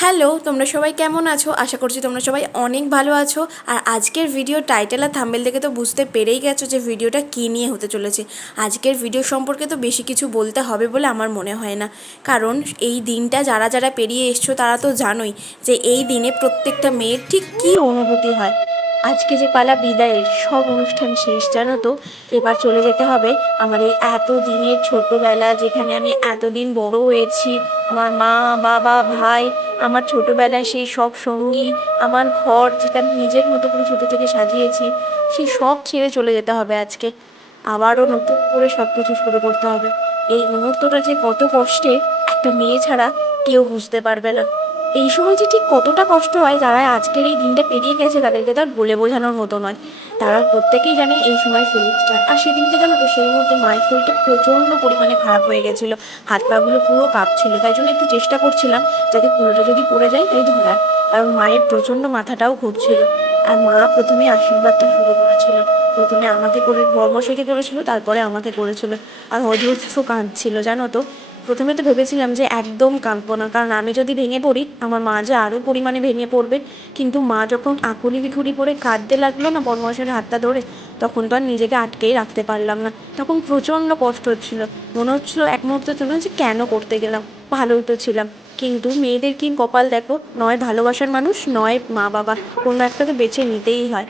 Hello, তোমরা সবাই কেমন আছো? আশা করছি তোমরা সবাই অনেক ভালো আছো। আর আজকের ভিডিও টাইটেল আর থাম্বনেল দেখে তো বুঝতে পেরেই গেছো যে ভিডিওটা কী নিয়ে হতে চলেছে। আজকের ভিডিও সম্পর্কে তো বেশি কিছু বলতে হবে বলে আমার মনে হয় না, কারণ এই দিনটা যারা যারা পেরিয়ে এসছো তারা তো জানোই যে এই দিনে প্রত্যেকটা মেয়ের ঠিক কী অনুভূতি হয়। আজকে যে পালা বিদায়ের, সব অনুষ্ঠান শেষ, জানো তো। এবার চলে যেতে হবে আমার এই এত দিনের ছোটবেলা, যেখানে আমি এতদিন বড় হয়েছি। আমার মা, বাবা, ভাই, আমার ছোটবেলায় সেই সব সঙ্গী, আমার ঘর যেটা আমি নিজের মতো করে ছোটো থেকে সাজিয়েছি, সেই সব ছেড়ে চলে যেতে হবে আজকে। আবারও নতুন করে সব কিছু শুরু করতে হবে। এই মুহূর্তটা যে কত কষ্টে, একটা মেয়ে ছাড়া কেউ বুঝতে পারবে না। এই সময় যে ঠিক কতটা কষ্ট হয়, যারা আজকের এই দিনটা পেরিয়ে গেছে তাদেরকে তার বলে বোঝানোর মতো নয়। তারা প্রত্যেকেই জানে এই সময় ফিলিংসটা। আর সেদিনকে জানো তো, সেই মুহূর্তে মায়ের শরীরটা প্রচণ্ড পরিমাণে খারাপ হয়ে গেছিলো। হাত পাগুলো পুরো কাঁপছিল, তাই জন্য একটু চেষ্টা করছিলাম যাতে পুরোটা যদি পড়ে যায় তাই ধরার। আর মায়ের প্রচণ্ড মাথাটাও ঘুরছিল। আর মা প্রথমে আশীর্বাদটা শুরু করেছিল। প্রথমে আমাকে করে বর্মশাইকে করেছিল, তারপরে আমাকে করেছিল। আর অজস্র কাঁদছিল, জানো তো। প্রথমে তো ভেবেছিলাম যে একদম কাঁদবো না, কারণ আমি যদি ভেঙে পড়ি আমার মা যে আরও পরিমাণে ভেঙে পড়বে। কিন্তু মা যখন আকুলি বিকুলি করে কাঁদতে লাগলো না বর্মশাইয়ের হাতটা ধরে, তখন তো আর নিজেকে আটকেই রাখতে পারলাম না। তখন প্রচণ্ড কষ্ট হচ্ছিল। মনে হচ্ছিল এক মুহূর্তে জন্য যে কেন করতে গেলাম, ভালোই তো ছিলাম। কিন্তু মেয়েদের কি কপাল দেখো, নয় ভালোবাসার মানুষ, নয় মা বাবা, কোনো একটাকে বেছে নিতেই হয়।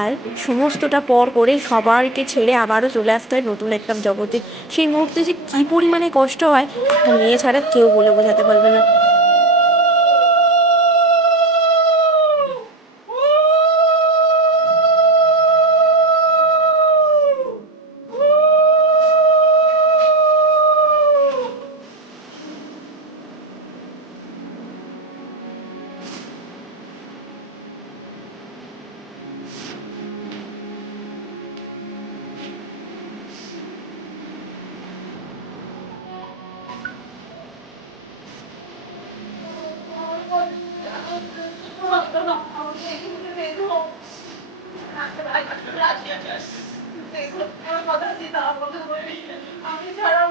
আর সমস্তটা পর করে সবাইকে ছেড়ে আবারও চলে আসতে হয় নতুন একটা জগতে। সেই মুহূর্তে যে কী পরিমাণে কষ্ট হয়, মেয়ে ছাড়া কেউ বলে বোঝাতে পারবে না। আমি ছাড়া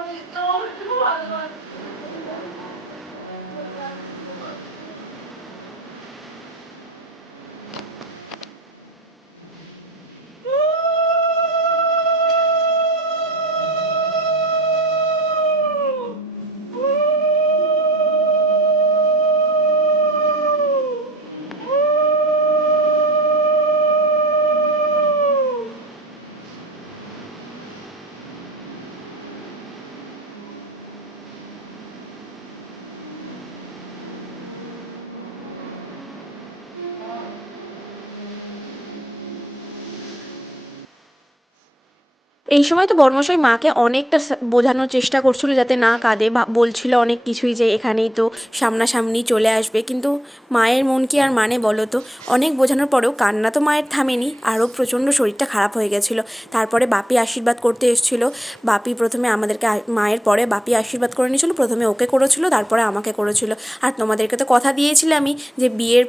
এই সময় তো বর্মশাই মাকে অনেকটা বোঝানোর চেষ্টা করছিল যাতে না কাঁদে, বা বলছিল অনেক কিছুই যে এখানেই তো সামনাসামনি চলে আসবে। কিন্তু মায়ের মন কি আর মানে বলো তো। অনেক বোঝানোর পরেও কান্না তো মায়ের থামেনি, আরও প্রচণ্ড শরীরটা খারাপ হয়ে গেছিলো। তারপরে বাপি আশীর্বাদ করতে এসেছিলো। বাপি প্রথমে আমাদেরকে, মায়ের পরে বাপি আশীর্বাদ করে নিয়েছিল। প্রথমে ওকে করেছিল, তারপরে আমাকে করেছিল। আর তোমাদেরকে তো কথা দিয়েছিলাম আমি যে বিয়ের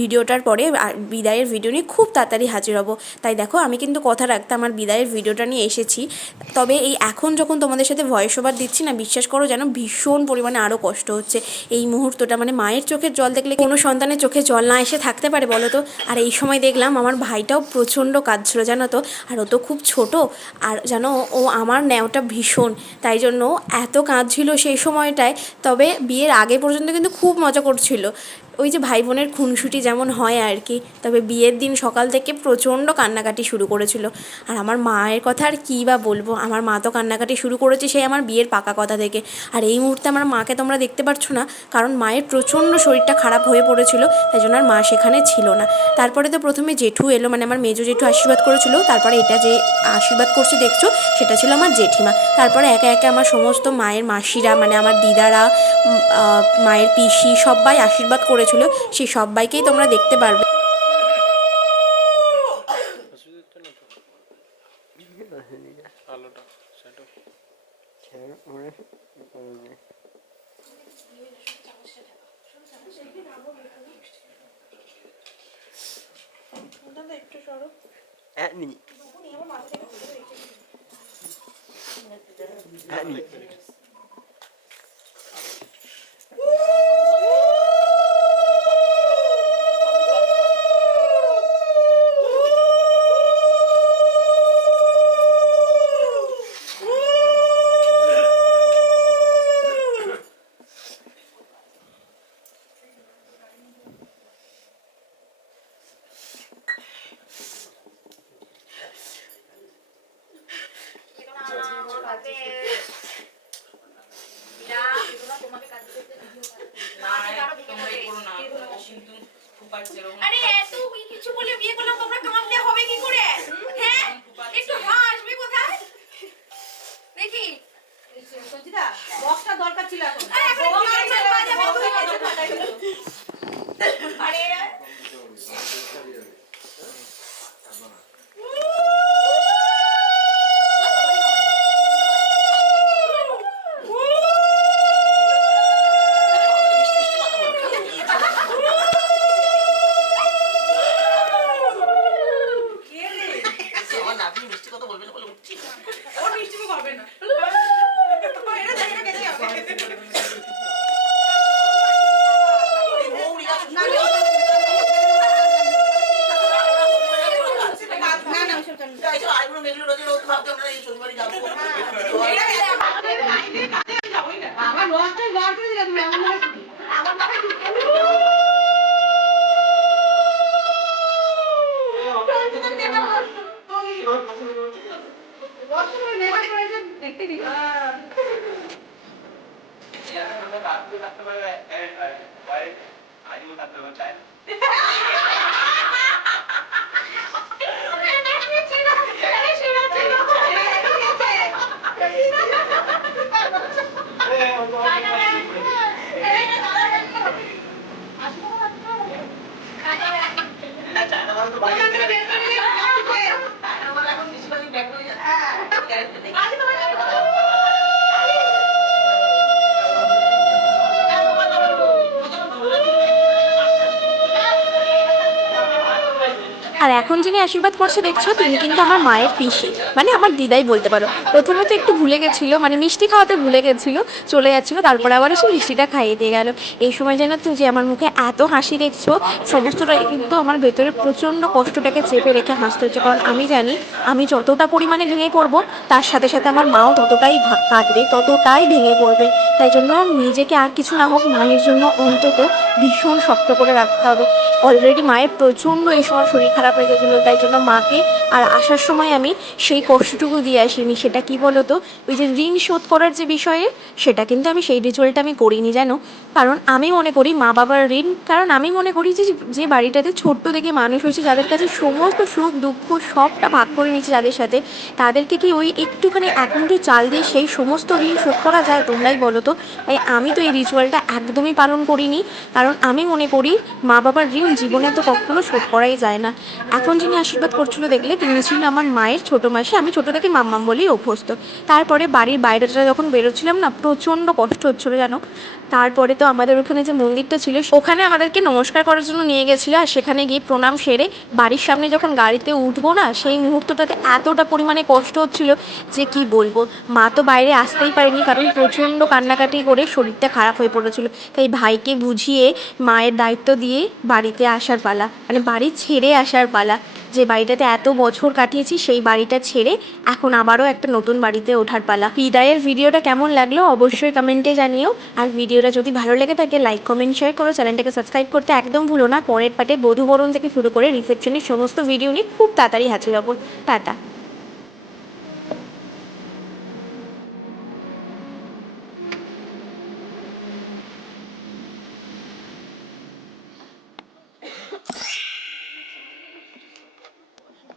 ভিডিওটার পরে বিদায়ের ভিডিও নিয়ে খুব তাড়াতাড়ি হাজির হব। তাই দেখো, আমি কিন্তু কথা রাখতে আমার বিদায়ের ভিডিওটা নিয়ে এসেছি। তবে এই এখন যখন তোমাদের সাথে ভয়েস ওভার দিচ্ছি না, বিশ্বাস করো যেন ভীষণ পরিমাণে আরও কষ্ট হচ্ছে। এই মুহূর্তটা মানে মায়ের চোখের জল দেখলে কোনো সন্তানের চোখে জল না এসে থাকতে পারে বলো তো। আর এই সময় দেখলাম আমার ভাইটাও প্রচণ্ড কাঁদছিল, জানো তো। আর ও তো খুব ছোট, আর জানো ও আমার ন্যাওটা ভীষণ, তাই জন্য এত কাঁদছিল সেই সময়টায়। তবে বিয়ের আগে পর্যন্ত কিন্তু খুব মজা করছিল, ওই যে ভাই বোনের খুনসুটি যেমন হয় আর কি। তবে বিয়ের দিন সকাল থেকে প্রচণ্ড কান্নাকাটি শুরু করেছিল। আর আমার মায়ের কথা আর কী বা বলবো, আমার মা তো কান্নাকাটি শুরু করেছে সেই আমার বিয়ের পাকা কথা থেকে। আর এই মুহূর্তে আমার মাকে তোমরা দেখতে পাচ্ছ না, কারণ মায়ের প্রচণ্ড শরীরটা খারাপ হয়ে পড়েছিল, তাই জন্য আর মা সেখানে ছিল না। তারপরে তো প্রথমে জেঠু এলো, মানে আমার মেজো জেঠু আশীর্বাদ করেছিল। তারপরে এটা যে আশীর্বাদ করছে দেখছো, সেটা ছিল আমার জেঠিমা। তারপরে একে একে আমার সমস্ত মায়ের মাসিরা, মানে আমার দিদারা, মায়ের পিসি সবাই আশীর্বাদ করেছিল। সেই সবাইকেই তোমরা দেখতে পারবে। আরে এত কিছু বলে বিয়ে করলাম, তোমরা কাঁদলে হবে কি করে? হ্যাঁ, একটু হাসবে কোথায় দেখি। সঞ্জিতা বক্সটা দরকার ছিল এখন। আরে আর এখন যিনি আশীর্বাদ করছে দেখছো, তিনি কিন্তু আমার মায়ের পিসি, মানে আমার দিদাই বলতে পারো। প্রথমে তো একটু ভুলে গেছিলো, মানে মিষ্টি খাওয়াতে ভুলে গেছিলো, চলে যাচ্ছিলো, তারপরে আবার এসে মিষ্টিটা খাইয়ে দিয়ে গেল। এই সময় যেন তো যে আমার মুখে এত হাসি দেখছো, সমস্তটাই কিন্তু আমার ভেতরে প্রচণ্ড কষ্টটাকে চেপে রেখে হাসতে হচ্ছে। কারণ আমি জানি আমি যতটা পরিমাণে ভেঙে পড়বো, তার সাথে সাথে আমার মাও ততটাই কাঁদবে, ততটাই ভেঙে পড়বে। তাই জন্য নিজেকে আর কিছু না হোক, মায়ের জন্য অন্তত ভীষণ শক্ত করে রাখতে হবে। অলরেডি মায়ের প্রচণ্ড এই সময় শরীর খারাপ হয়ে গেছিলো, তাই জন্য মাকে আর আসার সময় আমি সেই কষ্টটুকু দিয়ে আসিনি। সেটা কি বলো তো, ওই যে ঋণ শোধ করার যে বিষয়ে, সেটা কিন্তু আমি সেই রিচুয়ালটা আমি করিনি জানো। কারণ আমি মনে করি মা বাবার ঋণ, কারণ আমি মনে করি যে যে বাড়িটাতে ছোট্ট থেকে মানুষ হয়েছে, যাদের কাছে সমস্ত সুখ দুঃখ সবটা ভাগ করে নিচ্ছে যাদের সাথে, তাদেরকে কি ওই একটুখানি এক মুঠো চাল দিয়ে সেই সমস্ত ঋণ শোধ করা যায়? তোমরাই বলো তো। তাই আমি তো এই রিচুয়ালটা একদমই পালন করিনি, কারণ আমি মনে করি মা বাবার ঋণ জীবনে তো কখনো শোধ করাই যায় না। এখন যিনি আশীর্বাদ করছিল দেখলে, তিনি ছিলেন আমার মায়ের ছোটো মাসি। আমি ছোটো থেকে মাম্মাম বলেই অভ্যস্ত। তারপরে বাড়ির বাইরেটা যখন বেরোচ্ছিলাম না, প্রচণ্ড কষ্ট হচ্ছিলো জানো। তারপরে তো আমাদের ওখানে যে মন্দিরটা ছিল, ওখানে আমাদেরকে নমস্কার করার জন্য নিয়ে গেছিলো। আর সেখানে গিয়ে প্রণাম সেরে বাড়ির সামনে যখন গাড়িতে উঠবো না, সেই মুহূর্তটাতে এতটা পরিমাণে কষ্ট হচ্ছিলো যে কি বলবো। মা তো বাইরে আসতেই পারেনি, কারণ প্রচণ্ড কান্নাকাটি করে শরীরটা খারাপ হয়ে পড়েছিল। তাই ভাইকে বুঝিয়ে মায়ের দায়িত্ব দিয়ে বাড়িতে আসার পালা, মানে বাড়ি ছেড়ে আসার পালা। যে বাড়িটাতে এত বছর কাটিয়েছি, সেই বাড়িটা ছেড়ে এখন আবারও একটা নতুন বাড়িতে ওঠার পালা। বিদায়ের ভিডিওটা কেমন লাগলো অবশ্যই কমেন্টে জানিও। আর ভিডিওটা যদি ভালো লেগে থাকে লাইক কমেন্ট শেয়ার করো, চ্যানেলটাকে সাবস্ক্রাইব করতে একদম ভুলো না। পরের পার্টে বধূবরণ থেকে শুরু করে রিসেপশনের সমস্ত ভিডিও নিয়ে খুব তাড়াতাড়ি হাজির হবো। টাটা।